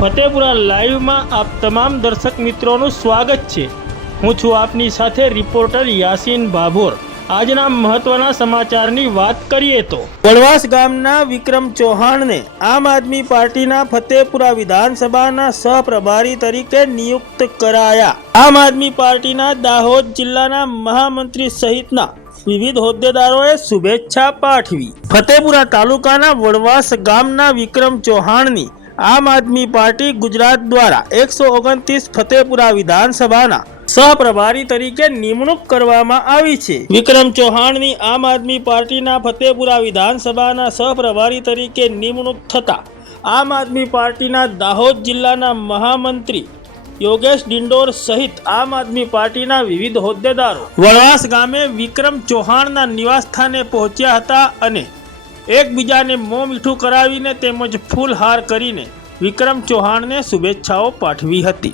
ફતેપુરા લાઈવમાં આપ તમામ દર્શક મિત્રોનું સ્વાગત છે। હું છું આપની સાથે રિપોર્ટર યાસીન ભાભોર। આજના મહત્વના સમાચારની વાત કરીએ તો વડવાસ ગામના વિક્રમ ચૌહાણને આમ આદમી પાર્ટીના ફતેપુરા વિધાનસભાના સહપ્રભારી તરીકે નિયુક્ત કરાયા। આમ આદમી પાર્ટીના દાહોદ જિલ્લાના મહામંત્રી સહિતના વિવિધ હોદ્દેદારોએ શુભેચ્છા પાઠવી। ફતેપુરા તાલુકાના વડવાસ ગામના વિક્રમ ચૌહાણની આમ આદમી પાર્ટી ગુજરાત દ્વારા 129 ફતેપુરા વિધાનસભાના સહપ્રભારી તરીકે નિમણૂક કરવામાં આવી છે। વિક્રમ ચૌહાણની આમ આદમી પાર્ટીના ફતેપુરા વિધાનસભાના સહપ્રભારી તરીકે નિમણૂક થતા આમ આદમી પાર્ટીના દાહોદ જિલ્લાના મહામંત્રી યોગેશ ડિંડોર સહિત આમ આદમી પાર્ટીના વિવિધ હોદ્દેદારો વડવાસ ગામે વિક્રમ ચૌહાણના નિવાસસ્થાને પહોંચ્યા હતા અને એકબીજાને મોં મીઠું કરાવીને તેમજ ફૂલહાર કરીને વિક્રમ ચૌહાણને શુભેચ્છાઓ પાઠવી હતી।